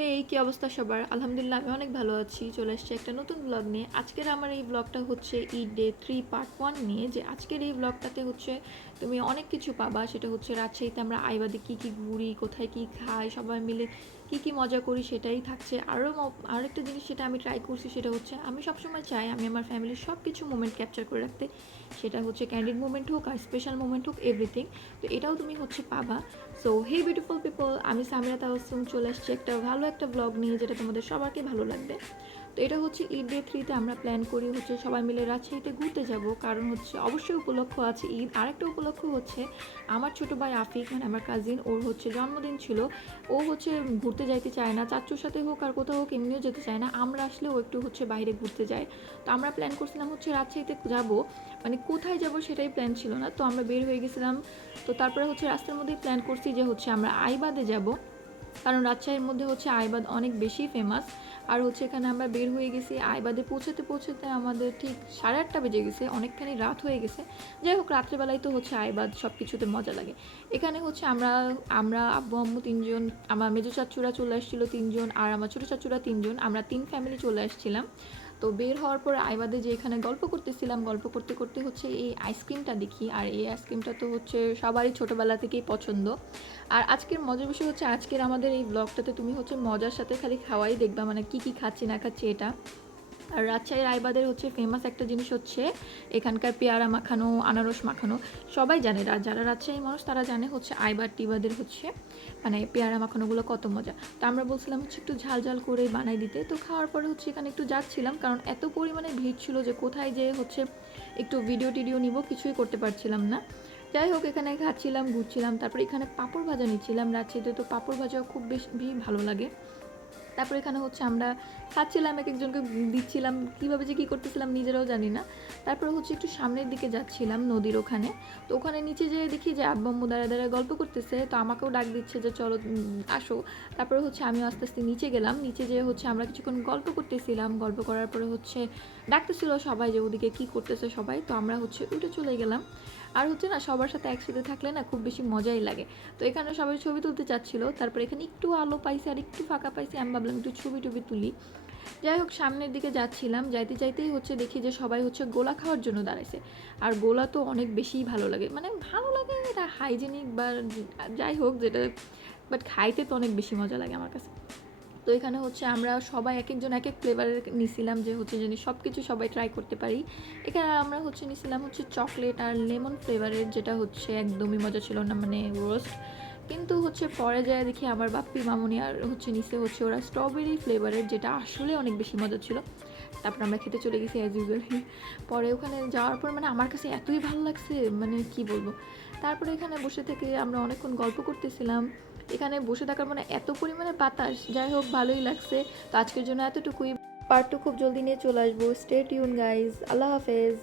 হে এই কী অবস্থা সবার? আলহামদুলিল্লাহ, আমি অনেক ভালো আছি। চলে এসেছি একটা নতুন ব্লগ নিয়ে। আজকের আমার এই ব্লগটা হচ্ছে Eid day three part one নিয়ে। যে আজকের এই ব্লগটাতে হচ্ছে তুমি অনেক কিছু পাবা। সেটা হচ্ছে রাজশাহীতে আমরা আইবাদে কী কী ঘুরি, কোথায় কী খাই, সবাই মিলে কী কী মজা করি সেটাই থাকছে। আরও আরেকটা জিনিস সেটা আমি ট্রাই করছি সেটা হচ্ছে আমি সবসময় চাই আমি আমার ফ্যামিলির সব কিছু মোমেন্ট ক্যাপচার করে রাখতে। সেটা হচ্ছে ক্যান্ডিড মোমেন্ট হোক আর স্পেশাল মোমেন্ট হোক এভরিথিং তো এটাও তুমি হচ্ছে পাবা। সো হে বিউটিফুল পিপল আমি সামিরা তাওয়াসুম চলে আসছি একটা ভালো একটা ব্লগ নিয়ে যেটা তোমাদের সবারকে ভালো লাগবে। তো এটা হচ্ছে ঈদ ডে থ্রিতে আমরা প্ল্যান করি হচ্ছে সবাই মিলে রাজশাহীতে ঘুরতে যাব। কারণ হচ্ছে অবশ্যই উপলক্ষ আছে ঈদ আরেকটা উপলক্ষ হচ্ছে আমার ছোটো ভাই আফিক মানে আমার কাজিন ওর হচ্ছে জন্মদিন ছিল। ও হচ্ছে ঘুরতে যাইতে চায় না। চাচুর সাথে হোক আর কোথাও হোক, এমনিও যেতে চায় না। আমরা আসলে ও একটু হচ্ছে বাইরে ঘুরতে যাই তো আমরা প্ল্যান করছিলাম হচ্ছে রাজশাহীতে যাব। মানে কোথায় যাব সেটাই প্ল্যান ছিল না। তো আমরা বের হয়ে গেছিলাম। তো তারপরে হচ্ছে রাস্তার মধ্যেই প্ল্যান করছি যে হচ্ছে আমরা আইবাদে যাব। কারণ রাজশাহীর মধ্যে হচ্ছে আইবাদ অনেক বেশি ফেমাস আর হচ্ছে এখানে আমরা বের হয়ে গেছি, আইবাদে পৌঁছাতে পৌঁছাতে আমাদের ঠিক সাড়ে আটটা বেজে গেছে, অনেকখানি রাত হয়ে গেছে। যাই হোক, রাত্রেবেলায় তো হচ্ছে আইবাদ সব কিছুতে মজা লাগে। এখানে হচ্ছে আমরা আমরা আব্বু, আম্মু তিনজন, আমার মেজো চাচুরা চলে আসছিল তিনজন, আর আমার ছোটো চাচুরা তিনজন। আমরা তিন ফ্যামিলি চলে আসছিলাম। তো বের হওয়ার পর আইবাদে যে এখানে গল্প করতেছিলাম, গল্প করতে করতে হচ্ছে এই আইসক্রিমটা দেখি। আর এই আইসক্রিমটা তো হচ্ছে সবারই ছোটোবেলা থেকেই পছন্দ। আর আজকের মজার বিষয় হচ্ছে, আজকের আমাদের এই ব্লগটাতে তুমি হচ্ছে মজার সাথে খালি খাওয়াই দেখবা মানে কি কি খাচ্ছি, না খাচ্ছি এটা। আর রাজশাহী রায়বাদের হচ্ছে ফেমাস একটা জিনিস হচ্ছে এখানকার পেয়ারা মাখানো, আনারস মাখানো। সবাই জানে যারা রাজশাহী মানুষ, তারা জানে হচ্ছে আইবাদ টিবাদের হচ্ছে মানে পেয়ারা মাখানোগুলো কত মজা। তো আমরা বলছিলাম হচ্ছে একটু ঝাল ঝাল করে বানাই দিতে। তো খাওয়ার পরে হচ্ছে এখানে একটু যাচ্ছিলাম কারণ এত পরিমাণে ভিড় ছিল যে কোথায় যে হচ্ছে একটু ভিডিও টিডিও নিব কিছুই করতে পারছিলাম না। যাই হোক, এখানে খাচ্ছিলাম, ঘুরছিলাম, তারপরে এখানে পাঁপড় ভাজা নিচ্ছিলাম রাজশাহীতে। তো পাঁপড় ভাজাও খুব বেশি ভালো লাগে। তারপর এখানে হচ্ছে আমরা খাচ্ছিলাম, এক একজনকে দিচ্ছিলাম, কীভাবে যে কী করতেছিলাম নিজেরাও জানি না। তারপরে হচ্ছে একটু সামনের দিকে যাচ্ছিলাম নদীর ওখানে। তো ওখানে নিচে যেয়ে দেখি যে আব্বাম্মু দাঁড়া দাঁড়ায় গল্প করতেছে, তো আমাকেও ডাক দিচ্ছে যে চলো আসো। তারপরে হচ্ছে আমি আস্তে আস্তে নিচে গেলাম, নিচে যেয়ে হচ্ছে আমরা কিছুক্ষণ গল্প করতেছিলাম। গল্প করার পরে হচ্ছে ডাকতেছিল সবাই যে ওদিকে কী করতেছে সবাই, তো আমরা হচ্ছে উঠে চলে গেলাম। আর হচ্ছে না, সবার সাথে একসাথে থাকলে না খুব বেশি মজাই লাগে। তো এখানে সবাই ছবি তুলতে চাচ্ছিল, তারপর এখানে একটু আলো পাইছে আর একটু ফাঁকা পাইছে, আমি ভাবলাম একটু ছবি টবি তুলি। যাই হোক, সামনের দিকে যাচ্ছিলাম, যাইতে যাইতেই হচ্ছে দেখি যে সবাই হচ্ছে গোলা খাওয়ার জন্য দাঁড়াইছে। আর গোলা তো অনেক বেশিই ভালো লাগে মানে ভালো লাগে এটা হাইজেনিক বা যাই হোক যেটা বাট খাইতে তো অনেক বেশি মজা লাগে আমার কাছে। তো এখানে হচ্ছে আমরা সবাই এক একজন এক এক ফ্লেভারের নিছিলাম যে হচ্ছে জানি সব কিছু সবাই ট্রাই করতে পারি। এখানে আমরা হচ্ছে নিছিলাম হচ্ছে চকলেট আর লেমন ফ্লেভারের যেটা হচ্ছে একদমই মজা ছিল না মানে রোস্ট কিন্তু হচ্ছে পরে যায় দেখি আমার বাপ্পি মামনি আর হচ্ছে নিচে হচ্ছে ওরা স্ট্রবেরি ফ্লেভারের যেটা আসলে অনেক বেশি মজা ছিল। তারপর আমরা খেতে চলে গেছি অ্যাজ ইউজুয়াল পরে ওখানে যাওয়ার পর মানে আমার কাছে এতই ভালো লাগছে মানে কি বলব? তারপরে এখানে বসে থেকে আমরা অনেকক্ষণ গল্প করতেছিলাম। এখানে বসে থাকার মানে এত পরিমাণে বাতাস, যাই হোক ভালোই লাগছে। তো আজকের জন্য এতটুকুই। পার্ট টু খুব জলদি নিয়ে চলে আসব। স্টে টিউন গাইজ আল্লাহ হাফেজ।